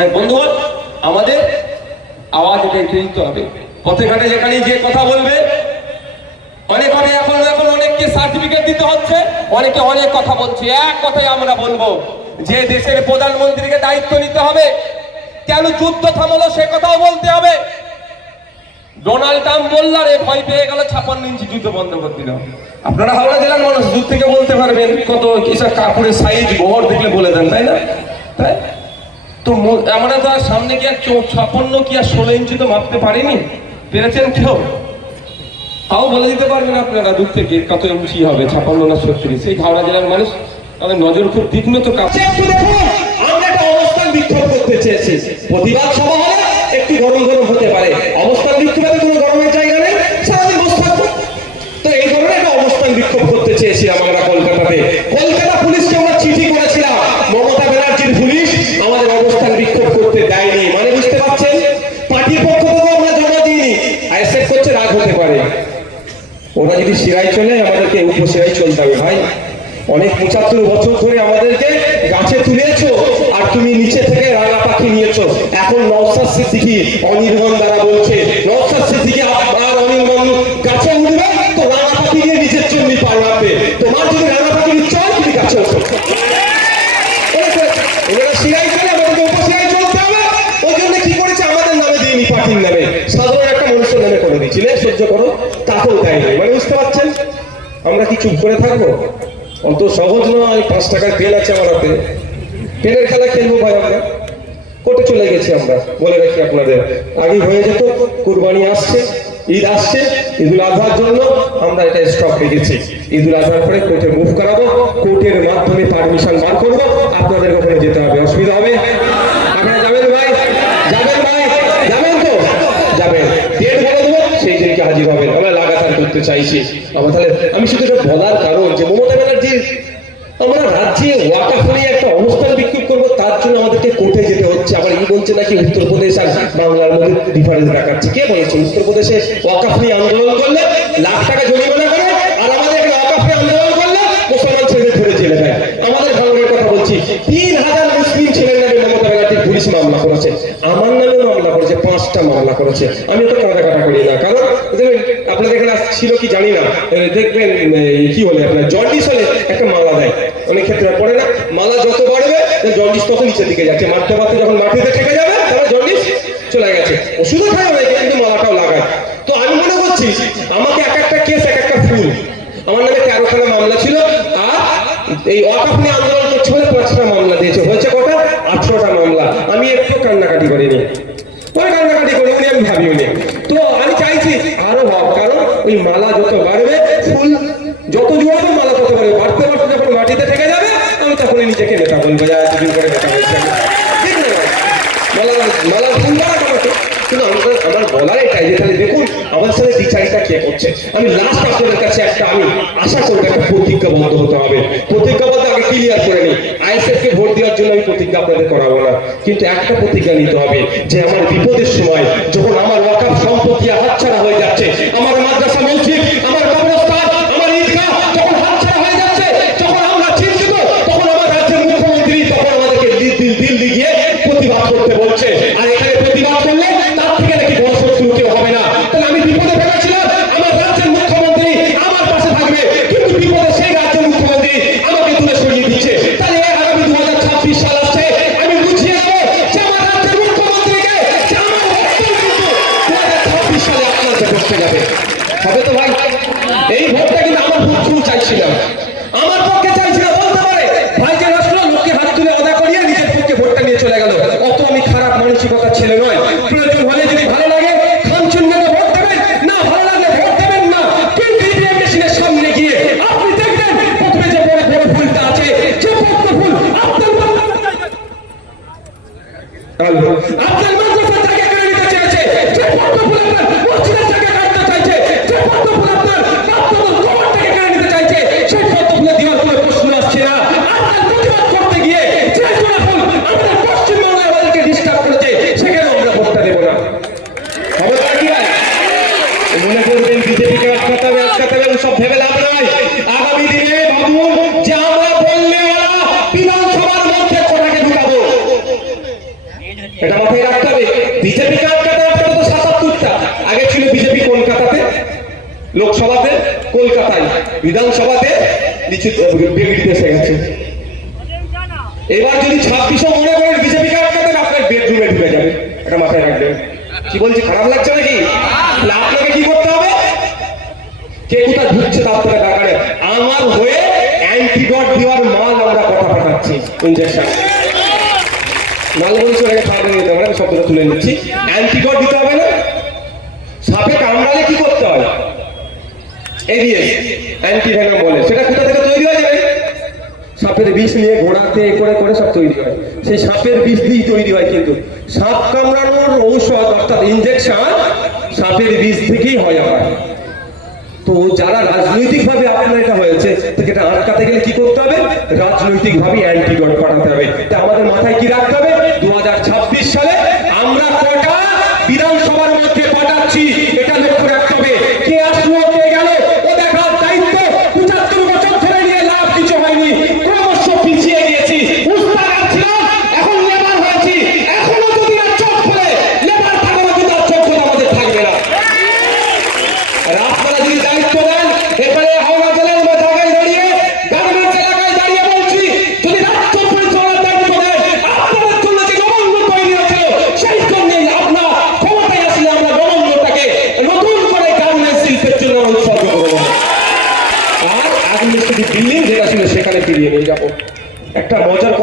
আর বন্ধুগণ আমাদের আওয়াজ এটা দিতে হবে। পথে ঘাটে যেখানে যে কথা বলবে, অনেক এখন এখন অনেককে সার্টিফিকেট দিতে হচ্ছে, অনেকে অনেক কথা বলছে, এক কথাই আমরা বলব, যে দেশের প্রধানমন্ত্রীকে দায়িত্ব নিতে হবে, কেন যুদ্ধ থামলো সে কথাও বলতে হবে। ডোনাল্ড ট্রাম্প বলল রে ভয় পেয়ে গেল, ছাপান্ন ইঞ্চি যুদ্ধ বন্ধ করে দিল। আপনারা হাওড়া জেলার মানুষ, দূর থেকে বলতে পারবেন কত, কিসব কাপড়ের সাইজ বহর দেখলে বলে দেন, তাই না? তাই? তো আমরা তো সামনে কি আর ছাপন্ন কি আর ষোলো ইঞ্চি তো মাপতে পারিনি? পেরেছেন কেউ? তাও বলে দিতে পারবেন আপনারা দূর থেকে কত ইঞ্চি হবে ছাপান্ন না ছত্রিশ? এই হাওড়া জেলার মানুষ, তাদের নজর খুব তীক্ষ্ণ তো কাজ চেয়েছি। প্রতিবাদ সভা হলে একটু গরম গরম হতে পারে। অবস্থান বিক্ষোভে ওরা যদি সিরাই চলে, আমাদেরকে উপসিরাই চলতে হবে, ভাই। অনেক পঁচাত্তর বছর ধরে আমাদেরকে গাছে তুলেছো আর তুমি নিচে থেকে রাঙা পাখি নিয়েছো। এখন নওসাদ সিদ্দিকি অনির্বাণ দ্বারা বলছে, নওসাদ সিদ্দিকি আর অনির্বাণ গাছে উঠবে তো রাঙা পাখি নিয়ে নিচের জন্য পার মারবে। তোমার যদি রাঙা পাখি নিচ্ছ তুমি গাছে ওঠো ওনারা সিরাই চলে, আমাদেরকে উপসিরাই চলতে হবে। ওই জন্য কি করেছে? আমাদের নামে দিইনি পাখির নামে। সাধারণ একটা মানুষের নামে করে দিয়েছিলে সহ্য করো মানে বুঝতে পারছেন? আমরা কি চুপ করে থাকব? অত সহজ নয়, পাঁচ টাকার পেন আছে আমার হাতে। পেনের খেলা খেলব ভাই আমরা। কোর্টে চলে গেছি আমরা, বলে রাখি আপনাদের। আগে হয়ে যেত, কুরবানি আসছে, ঈদ আসছে, ঈদুল আজহার জন্য আমরা এটা স্টক রেখেছি। ঈদুল আজহার পরে কোর্টে মুভ করাবো, কোর্টের মাধ্যমে পারমিশন বার করব, আপনাদের ওখানে যেতে হবে, অসুবিধা হবে? যাবেন ভাই? যাবেন ভাই? যাবেন তো? যাবেন। সেই দিনকে হাজির হবেন। আমরা লাগাতার করতে চাইছি। আমি শুধু এটা বলার কারণ যে মমতা ব্যানার্জির আমরা রাজ্যে ওয়াকাফ নিয়ে একটা অবস্থান বিক্ষোভ করব, তার জন্য আমাদেরকে কোর্টে যেতে হচ্ছে। আবার এই বলছে নাকি উত্তরপ্রদেশ আর বাংলার মধ্যে ডিফারেন্স দেখাচ্ছে। কে বলেছে? উত্তরপ্রদেশে ওয়াকাফ নিয়ে আন্দোলন করলে লাখ টাকা জরিমানা করে, আর আমাদের ওয়াকাফ নিয়ে আন্দোলন করলে মুসলমান ছেলে ধরে জেলে দেয়। আমাদের ভাঙনের কথা বলছি। তিন হাজার মুসলিম ছেলের নামে মমতা ব্যানার্জি পুলিশ মামলা করেছে আমার নামে মামলা করেছে, পাঁচটা মামলা করেছে। আমি তো কাটা কাটা করি না, কারণ আপনাদের এখানে ছিল কি জানি না। দেখবেন কি বলে আপনার, জন্ডিস হলে একটা মালা দেয়। অনেক ক্ষেত্রে পড়ে না। মালা যত বাড়বে জন্ডিস তত নিচের দিকে যাচ্ছে। মারতে মারতে যখন মাটিতে ঠেকে যাবে তখন জন্ডিস চলে গেছে। ওষুধও খায় অনেকে, কিন্তু মালাটাও লাগায়। তো আমি মনে করছি, আমাকে এক একটা কেস এক একটা ফুল আমার নামে তেরোখানা মামলা ছিল, আর এই ওয়াকাফ নিয়ে আন্দোলন করছে বলে পাঁচটা মামলা দিয়েছে। হয়েছে আমি একটু কান্নাকাটি করিনি। ওই কান্নাকাটি করি আমি ভাবিনি তো আমি চাইছি আরও ভাব, কারণ ওই মালা যত বাড়বে, ফুল যত জোড়াবে মালা তত বাড়বে বাড়তে বাড়তে যখন মাটিতে ঠেকে যাবে আমি তখনই নিজেকে নেতা বলব যা এতদিন করে নেতা হয়েছে আমি। ঠিক না মালা মালা ফুল বাড়া কমাতে কিন্তু আমাদের আমার বলার এটাই যে তাহলে দেখুন আমার সাথে কে করছে আমি লাস্ট আপনাদের কাছে একটা, আমি আশা করব একটা প্রতিজ্ঞাবদ্ধ হতে হবে। প্রতিজ্ঞাবদ্ধ আগে ক্লিয়ার করে নিই। আইএসএফ কে ভোট দেওয়ার জন্য আমি প্রতিজ্ঞা আপনাদের করাবো না। কিন্তু একটা প্রতিজ্ঞা নিতে হবে যে আমার বিপদের সময় যখন আমার ওয়াকাপ সম্পত্তি হাতছাড়া হয়ে যাচ্ছে আমার মাদ্রাসা মসজিদ আমার কবরস্থান আমার ঈদগাহ যখন হাতছাড়া হয়ে যাচ্ছে যখন আমরা চিন্তিত তখন আমার রাজ্যের মুখ্যমন্ত্রী তখন আমাদেরকে দিল দিল দিল্লি গিয়ে প্রতিবাদ করতে বলছে আর এখানে প্রতিবাদ করলে তার থেকে নাকি বড় শত্রু কেউ হবে না তাহলে আমি বিপদে ভেবেছিলাম আমার রাজ্যের মুখ্যমন্ত্রী আমার পাশে থাকবে কিন্তু বিপদে সেই রাজ্যের মুখ্যমন্ত্রী আমাকে তুলে সরিয়ে দিচ্ছে তাহলে এই আগামী দু হাজার ছাব্বিশ সাল আসছে আমি বুঝিয়ে দেবো যে আমার রাজ্যের মুখ্যমন্ত্রীকে যে আমার ভোট কিন্তু দু হাজার ছাব্বিশ সালে আপনাদের বসতে যাবে হবে তো ভাই এই ভোটটা কিন্তু আমার পক্ষেও চাইছিলাম আমার পক্ষে চাইছিল বলতে পারে ভাই যে আসলো লোককে হাত তুলে অদা করিয়ে নিজের পক্ষে ভোটটা নিয়ে চলে গেল অত আমি খারাপ মানসিকতার ছেলে নয় প্রয়োজন হলে যদি ভালো লাগে খামচুন্নাকে ভোট দেবেন না ভালো লাগলে ভোট দেবেন না কিন্তু ইভিএম মেশিনের সামনে গিয়ে আপনি দেখবেন প্রথমে যে বড় বড় ভুলটা আছে যে পদ্ম ফুল আপনার আপনার মাদ্রাসার জায়গা কেড়ে নিতে চেয়েছে যে পদ্ম ফুল আপনার মসজিদের জায়গা কাটতে চাইছে যে পদ্ম ফুল আপনার বাথরুমের গোবর থেকে কেড়ে নিতে চাইছে সেই পদ্ম ফুলের দেওয়ার কোনো প্রশ্ন আসছে না আপনার প্রতিবাদ করতে গিয়ে যে জোড়া ফুল আমাদের পশ্চিমবঙ্গে আমাদেরকে ডিস্টার্ব করেছে সেখানে আমরা ভোটটা দেবো না খবরদার কি ভাই মনে করবেন বিজেপিকে আটকাতে আটকাতে সব ভেবে লাভ নয়। আগামী দিনে ভাবুন, যে আমরা বললে বিধানসভার মধ্যে কোটাকে ঢুকাবো। এটা মাথায় রাখতে হবে। বিজেপি আটকাতে আটকাতে তো সাতাত্তরটা। আগে ছিল বিজেপি কলকাতাতে, লোকসভাতে, কলকাতায়। বিধানসভাতে নিচু বেগড়িতে এসে গেছে। এবার যদি ছাব্বিশে মনে করেন বিজেপি আটকাতেন আপনার বেডরুমে ঢুকে যাবে। এটা মাথায় রাখবেন। কি বলছি, খারাপ লাগছে নাকি তাহলে আপনাকে কি করতে হবে কে কোথায় ঢুকছে তার থেকে টাকা আমার হয়ে অ্যান্টিডট দেওয়ার মাল আমরা কথা পাঠাচ্ছি। ইঞ্জেকশন মাল বলছি, ওটাকে খাওয়াতে নিতে হবে আমি শব্দটা তুলে নিচ্ছি। অ্যান্টিডট দিতে হবে না। সাপে কামড়ালে কি করতে হয়? এরিএস অ্যান্টিভেনাম বলে। সেটা কোথা থেকে তৈরি হয়ে যাবে? সাপের বিষ নিয়ে ঘোড়াতে এ করে করে সব তৈরি হয়। সেই সাপের বিষ দিয়েই তৈরি হয় কিন্তু। সাপ কামড়ানোর ঔষধ, অর্থাৎ ইনজেকশন সাপের বিষ থেকেই হয় আবার তো যারা রাজনৈতিক ভাবে আপনার এটা হয়েছে এটা আটকাতে গেলে কি করতে হবে? রাজনৈতিক ভাবে অ্যান্টিডট পাঠাতে হবে। তা আমাদের মাথায় কি রাখতে হবে? একটা মজার